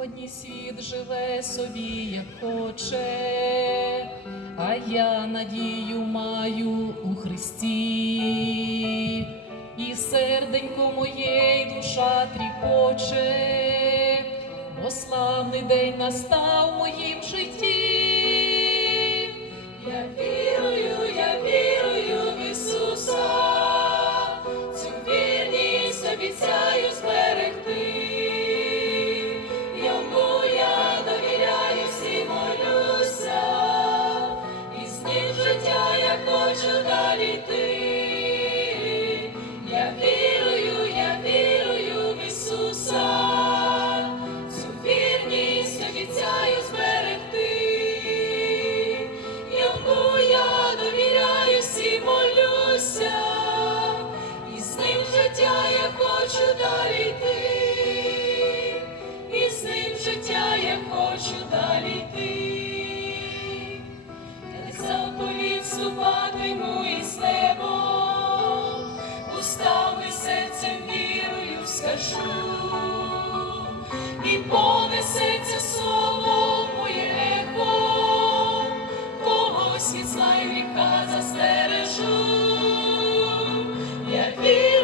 сьогодні світ живе собі, як хоче, а я надію маю у Христі, і серденько моє, і душа тріпоче, бо славний день настав в моїм житті. я хочу далі йти, як заповідь ступатиму з небом, устами серце, вірою скажу, і понесеться слово моє ехо, когось від зла і гріха застережу. Я вірю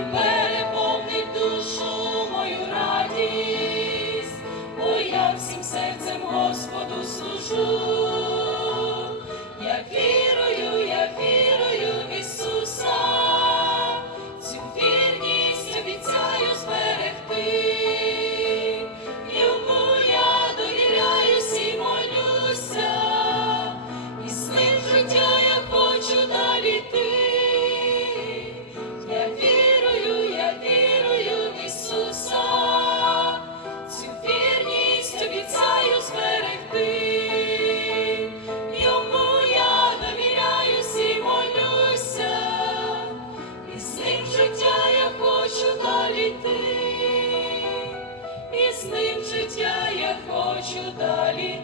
Хай переповнить душу мою радість, бо я всім серцем Господу служу. хочу далі.